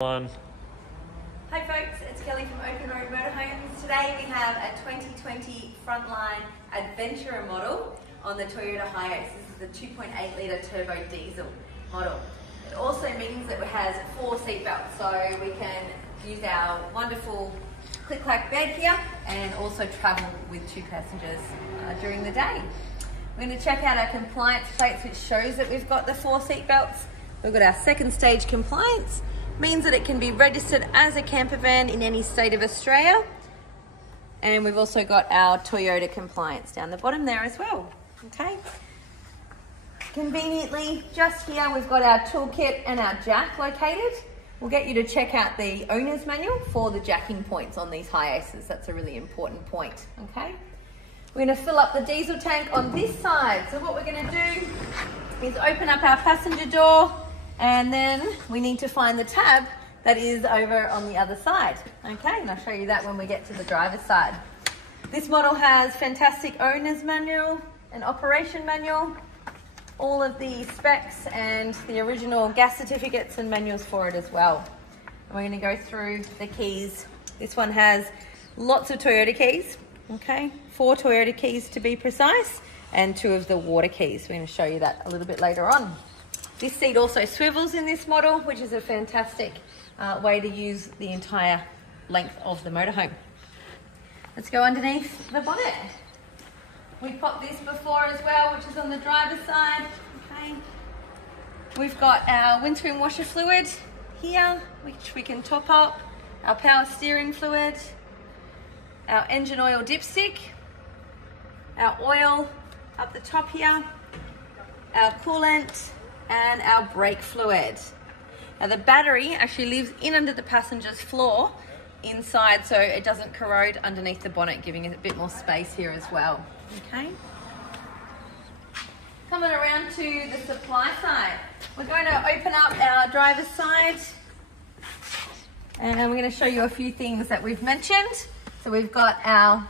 One. Hi folks, it's Kelly from Open Road Motorhomes. Today we have a 2020 Frontline Adventurer model on the Toyota Hiace. This is the 2.8 litre turbo diesel model. It also means that it has 4 seatbelts, so we can use our wonderful click-clack bed here and also travel with 2 passengers during the day. We're going to check out our compliance plates, which shows that we've got the 4 seatbelts. We've got our second stage compliance. Means that it can be registered as a camper van in any state of Australia. And we've also got our Toyota compliance down the bottom there as well. Okay. Conveniently, just here we've got our toolkit and our jack located. We'll get you to check out the owner's manual for the jacking points on these Hiaces. That's a really important point. Okay. We're going to fill up the diesel tank on this side. So what we're going to do is open up our passenger door. And then we need to find the tab that is over on the other side. Okay, and I'll show you that when we get to the driver's side. This model has fantastic owner's manual and operation manual, all of the specs and the original gas certificates and manuals for it as well. And we're going to go through the keys. This one has lots of Toyota keys, okay, 4 Toyota keys to be precise, and 2 of the water keys. We're going to show you that a little bit later on. This seat also swivels in this model, which is a fantastic way to use the entire length of the motorhome. Let's go underneath the bonnet. We popped this before as well, which is on the driver's side. Okay. We've got our windscreen washer fluid here, which we can top up, our power steering fluid, our engine oil dipstick, our oil up the top here, our coolant, and our brake fluid. Now the battery actually lives in under the passenger's floor inside, so it doesn't corrode underneath the bonnet, giving it a bit more space here as well. Okay. Coming around to the supply side, we're going to open up our driver's side and we're going to show you a few things that we've mentioned. So we've got our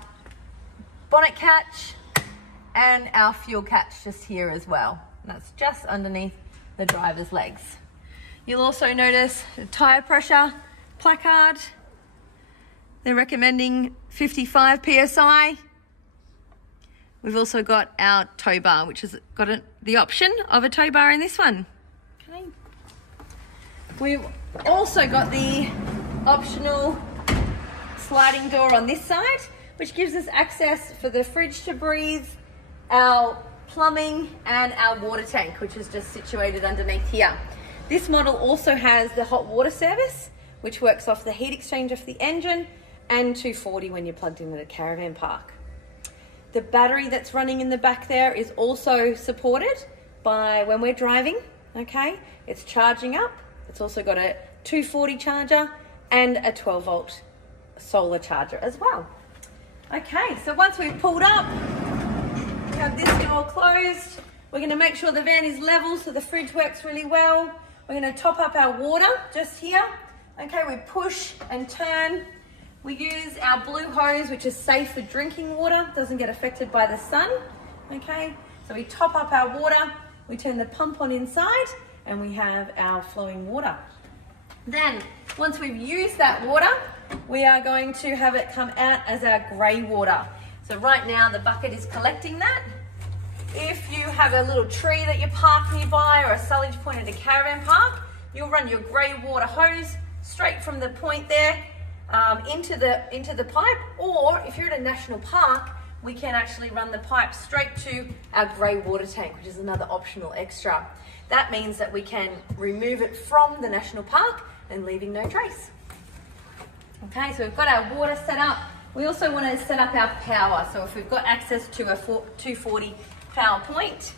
bonnet catch and our fuel catch just here as well. And that's just underneath the driver's legs. You'll also notice the tyre pressure placard. They're recommending 55 psi. We've also got our tow bar, which has got the option of a tow bar in this one. Okay. We've also got the optional sliding door on this side, which gives us access for the fridge to breathe, our plumbing and our water tank, which is just situated underneath here. This model also has the hot water service, which works off the heat exchange off the engine, and 240 when you're plugged into the caravan park. The battery that's running in the back there is also supported by when we're driving. Okay, it's charging up. It's also got a 240 charger and a 12-volt solar charger as well. Okay, so once we've pulled up, we have this door closed. We're going to make sure the van is level so the fridge works really well. We're going to top up our water just here. Okay, we push and turn. We use our blue hose, which is safe for drinking water, doesn't get affected by the sun. Okay, so we top up our water, we turn the pump on inside, and we have our flowing water. Then, once we've used that water, we are going to have it come out as our grey water. So right now the bucket is collecting that. If you have a little tree that you park nearby or a silage point at a caravan park, you'll run your grey water hose straight from the point there into the pipe, or if you're at a national park, we can actually run the pipe straight to our grey water tank, which is another optional extra. That means that we can remove it from the national park and leaving no trace. Okay, so we've got our water set up. We also want to set up our power. So if we've got access to a 240 power point.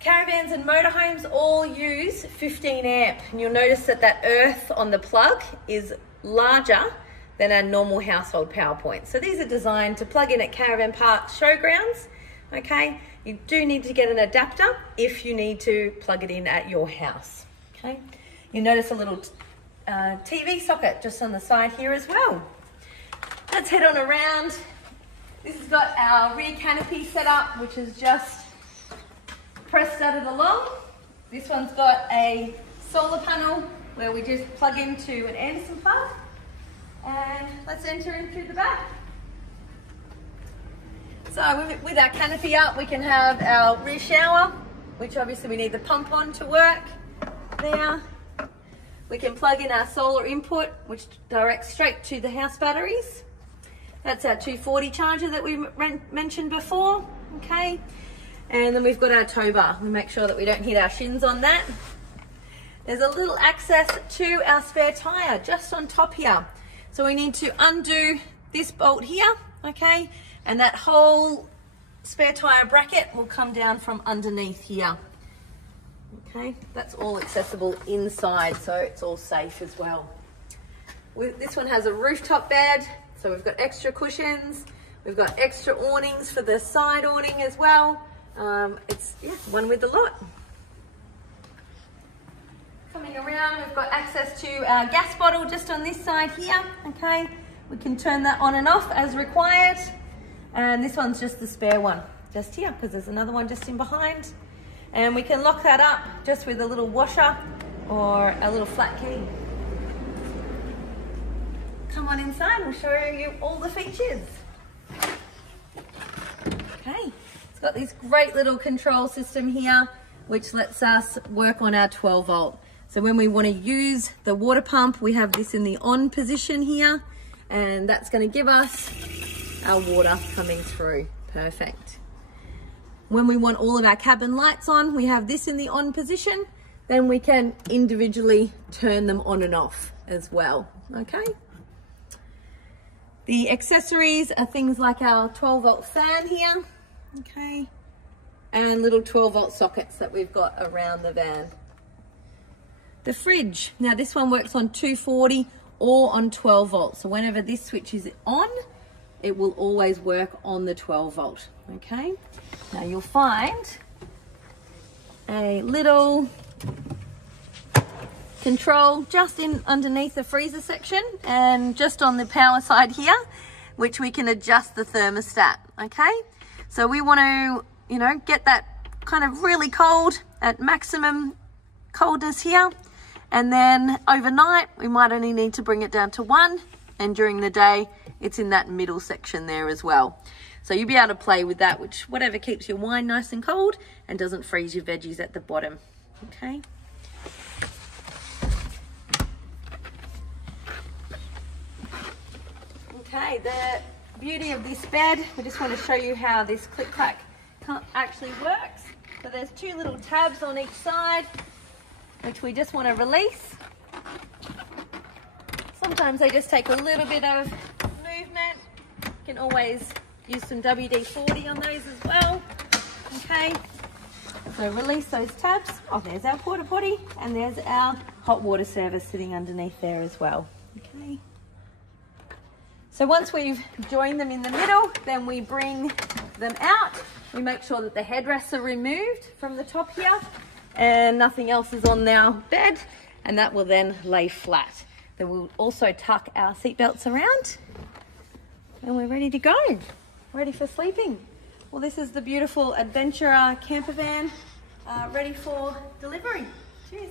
Caravans and motorhomes all use 15 amp. And you'll notice that that earth on the plug is larger than our normal household power point. So these are designed to plug in at caravan park showgrounds. Okay, you do need to get an adapter if you need to plug it in at your house. Okay, you notice a little TV socket just on the side here as well. Let's head on around. This has got our rear canopy set up, which is just press studded along. This one's got a solar panel where we just plug into an Anderson plug. And let's enter in through the back. So with our canopy up, we can have our rear shower, which obviously we need the pump on to work there. We can plug in our solar input, which directs straight to the house batteries. That's our 240 charger that we mentioned before, okay? And then we've got our tow bar. We make sure that we don't hit our shins on that. There's a little access to our spare tire just on top here. So we need to undo this bolt here, okay? And that whole spare tire bracket will come down from underneath here. Okay, that's all accessible inside, so it's all safe as well. This one has a rooftop bed, so we've got extra cushions. We've got extra awnings for the side awning as well. It's one with the lot. Coming around, we've got access to our gas bottle just on this side here, okay? We can turn that on and off as required. And this one's just the spare one, just here, because there's another one just in behind. And we can lock that up just with a little washer or a little flat key. Come on inside, we'll show you all the features. Okay, it's got this great little control system here, which lets us work on our 12 volt. So when we want to use the water pump, we have this in the on position here, and that's going to give us our water coming through. Perfect. When we want all of our cabin lights on, we have this in the on position. Then we can individually turn them on and off as well, okay? The accessories are things like our 12 volt fan here, okay? And little 12 volt sockets that we've got around the van. The fridge, now this one works on 240 or on 12 volts. So whenever this switch is on, it will always work on the 12 volt, okay? Now you'll find a little control just in underneath the freezer section and just on the power side here, which we can adjust the thermostat, okay? So we want to, you know, get that kind of really cold at maximum coldness here. And then overnight, we might only need to bring it down to 1. And during the day, it's in that middle section there as well. So you'll be able to play with that, whatever keeps your wine nice and cold and doesn't freeze your veggies at the bottom, okay? Okay, the beauty of this bed, we just want to show you how this click-clack actually works. So there's 2 little tabs on each side, which we just want to release. Sometimes they just take a little bit of movement. You can always use some WD-40 on those as well. Okay, so release those tabs. Oh, there's our porta potty, and there's our hot water service sitting underneath there as well. Okay. So once we've joined them in the middle, then we bring them out. We make sure that the headrests are removed from the top here and nothing else is on our bed, and that will then lay flat. Then we'll also tuck our seatbelts around and we're ready to go, ready for sleeping. Well, this is the beautiful adventurer camper van ready for delivery. Cheers.